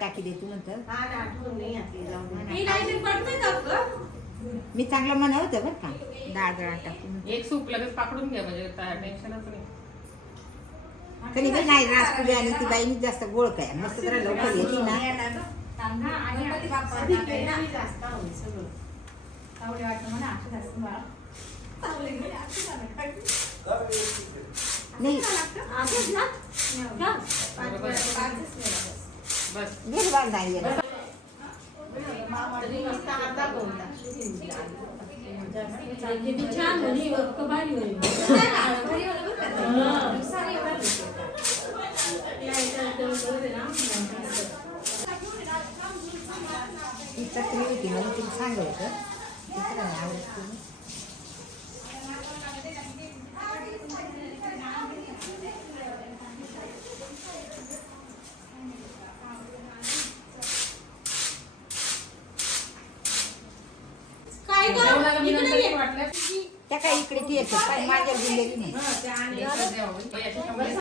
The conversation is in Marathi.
टाकी देतो नंतर मी चांगलं म्हणत बरं का डाळ टाकून एक सूप लगेच पाकडून घ्या म्हणजे टेन्शनच नाही. कधी काही नाही रासपुरी आणि ती बाईनी जास्त गोळ काय मस्त जरा लवकर येते ना. नाही बस बांधा ती चटणी होती म्हणून तिला सांगायचं त्या काय इकडे ती येते काय माझ्या जिल्ह्याची नाही.